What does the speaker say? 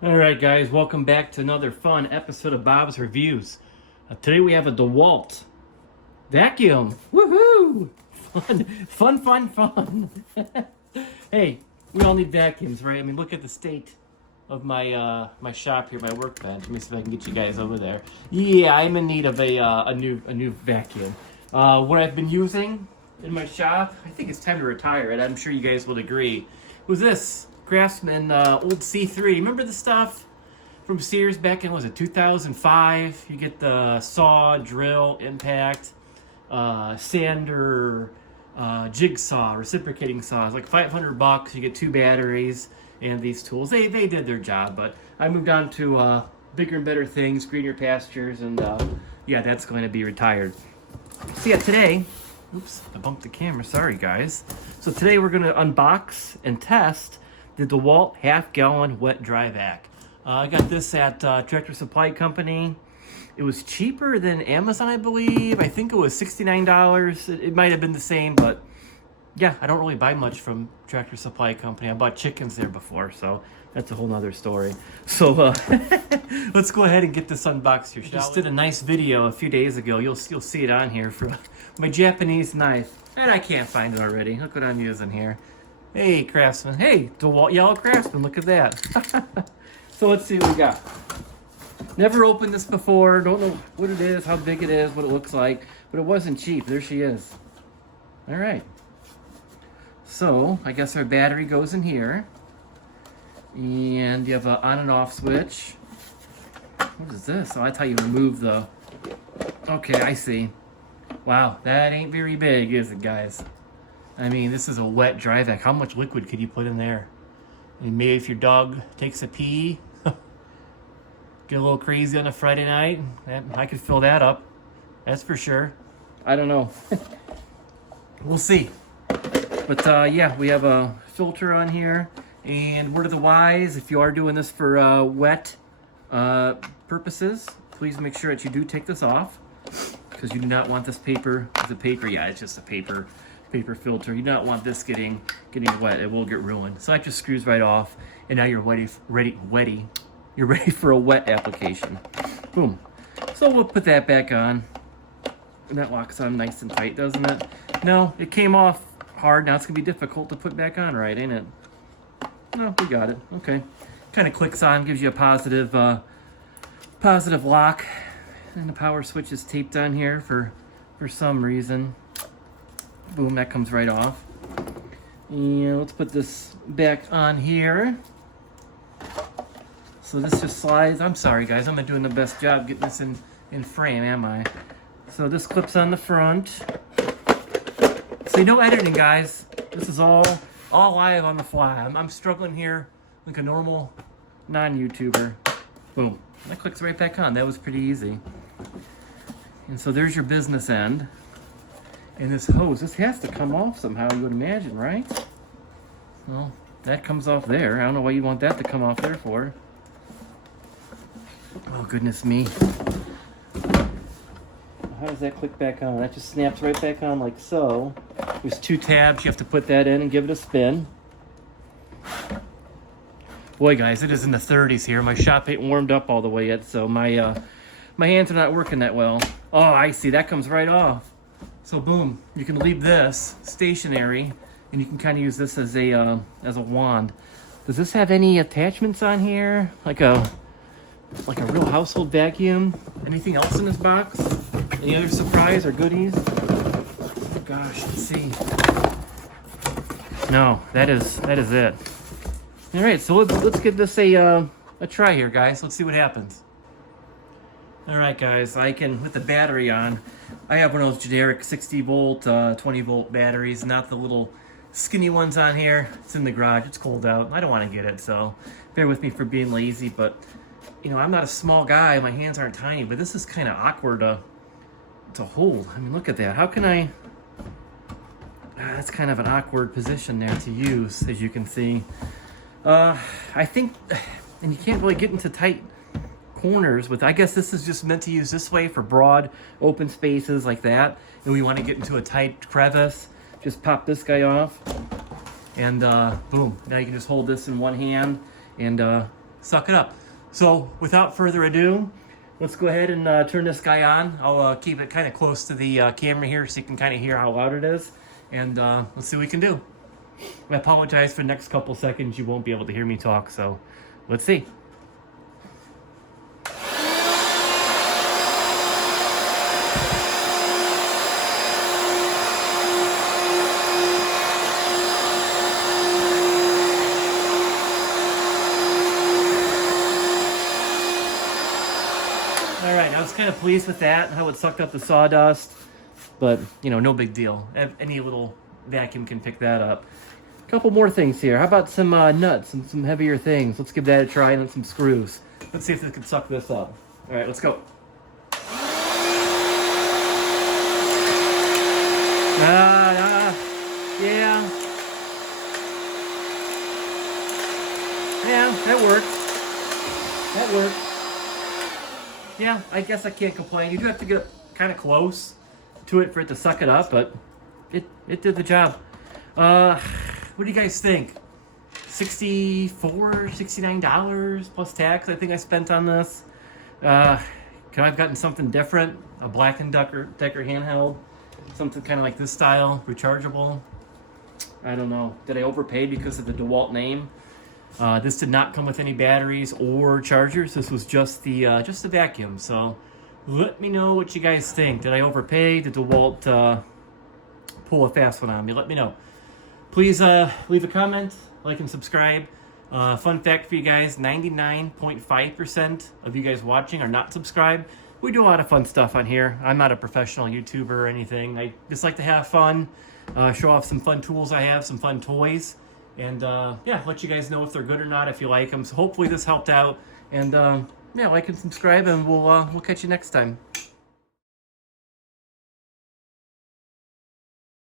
Alright guys, welcome back to another fun episode of Bob's Reviews. Today we have a Dewalt vacuum. Woohoo! Fun. Hey, we all need vacuums, right? I mean, look at the state of my my shop here, my workbench. Let me see if I can get you guys over there. Yeah, I'm in need of a new vacuum. What I've been using in my shop, I think it's time to retire it. I'm sure you guys would agree. Was this Craftsman old C3? Remember the stuff from Sears back in, was it 2005? You get the saw, drill, impact, sander, jigsaw, reciprocating saws, like $500. You get 2 batteries and these tools. They did their job, but I moved on to bigger and better things, greener pastures, and yeah, that's going to be retired. So yeah, today, oops, I bumped the camera, sorry guys. So today we're going to unbox and test the Dewalt half-gallon wet dry vac. I got this at Tractor Supply Company. It was cheaper than Amazon, I believe. I think it was $69. It might have been the same, but yeah, I don't really buy much from Tractor Supply Company. I bought chickens there before, so that's a whole nother story. So let's go ahead and get this unboxed here. I just did a nice video a few days ago. You'll see it on here for my Japanese knife. And I can't find it already. Look what I'm using here. Hey, Craftsman. Hey, DeWalt Yellow Craftsman. Look at that. So let's see what we got. Never opened this before. Don't know what it is, how big it is, what it looks like. But it wasn't cheap. There she is. All right. So I guess our battery goes in here. And you have an on and off switch. What is this? Oh, that's how you remove the... Okay, I see. Wow, that ain't very big, is it, guys? I mean, this is a wet dry vac. How much liquid could you put in there? I mean, maybe if your dog takes a pee, get a little crazy on a Friday night, I could fill that up. That's for sure. I don't know. We'll see. But yeah, we have a filter on here. And word of the wise, if you are doing this for wet purposes, please make sure that you do take this off, because you do not want this paper. The paper, yeah, it's just a paper filter. You do not want this getting wet. It will get ruined. So that just screws right off, and now you're you're ready for a wet application. Boom. So we'll put that back on, and that locks on nice and tight, doesn't it? No, it came off hard. Now it's gonna be difficult to put back on right, ain't it? No, we got it. Okay. Kind of clicks on, gives you a positive lock, and the power switch is taped on here for some reason. Boom, that comes right off. And let's put this back on here. So this just slides. I'm sorry guys, I'm not doing the best job getting this in frame, am I? So this clips on the front. See, no editing guys. This is all live on the fly. I'm struggling here like a normal non-YouTuber. Boom, that clicks right back on. That was pretty easy. And so there's your business end. And this hose, this has to come off somehow, you would imagine, right? Well, that comes off there. I don't know why you want that to come off there for. Oh, goodness me. How does that click back on? That just snaps right back on like so. There's 2 tabs. You have to put that in and give it a spin. Boy, guys, it is in the 30s here. My shop ain't warmed up all the way yet, so my hands are not working that well. Oh, I see. That comes right off. So boom, you can leave this stationary, and you can kind of use this as a wand. Does this have any attachments on here? Like a real household vacuum? Anything else in this box? Any other surprise or goodies? Oh gosh, let's see. No, that is it. All right, so let's give this a try here, guys. Let's see what happens. All right, guys, I can, with the battery on, I have one of those generic 60 volt, 20 volt batteries, not the little skinny ones on here. It's in the garage, it's cold out. I don't want to get it, so bear with me for being lazy, but you know, I'm not a small guy, my hands aren't tiny, but this is kind of awkward to hold. I mean, look at that. How can I, that's kind of an awkward position there to use, as you can see. I think, and you can't really get into tight corners with, I guess this is just meant to use this way for broad open spaces like that, and we want to get into a tight crevice, just pop this guy off, and boom, now you can just hold this in one hand and suck it up. So without further ado, let's go ahead and turn this guy on. I'll keep it kind of close to the camera here so you can kind of hear how loud it is. And let's see what we can do. I apologize for the next couple seconds. You won't be able to hear me talk, so let's see. All right, I was kind of pleased with that, how it sucked up the sawdust, but, you know, no big deal. Any little vacuum can pick that up. A couple more things here. How about some nuts and some heavier things? Let's give that a try, and some screws. Let's see if this can suck this up. All right, let's go. Yeah. Yeah, that worked. That worked. Yeah, I guess I can't complain. You do have to get kind of close to it for it to suck it up, but it did the job. What do you guys think? $64, $69 plus tax I think I spent on this. Could I have gotten something different? A Black & Decker handheld? Something kind of like this style, rechargeable? I don't know. Did I overpay because of the Dewalt name? This did not come with any batteries or chargers. This was just the vacuum. So let me know what you guys think. Did I overpay? Did DeWalt pull a fast one on me? Let me know. Please leave a comment, like, and subscribe. Fun fact for you guys, 99.5% of you guys watching are not subscribed. We do a lot of fun stuff on here. I'm not a professional YouTuber or anything. I just like to have fun, show off some fun tools I have, some fun toys. And yeah, let you guys know if they're good or not, if you like them. So hopefully this helped out. And yeah, like and subscribe, and we'll catch you next time.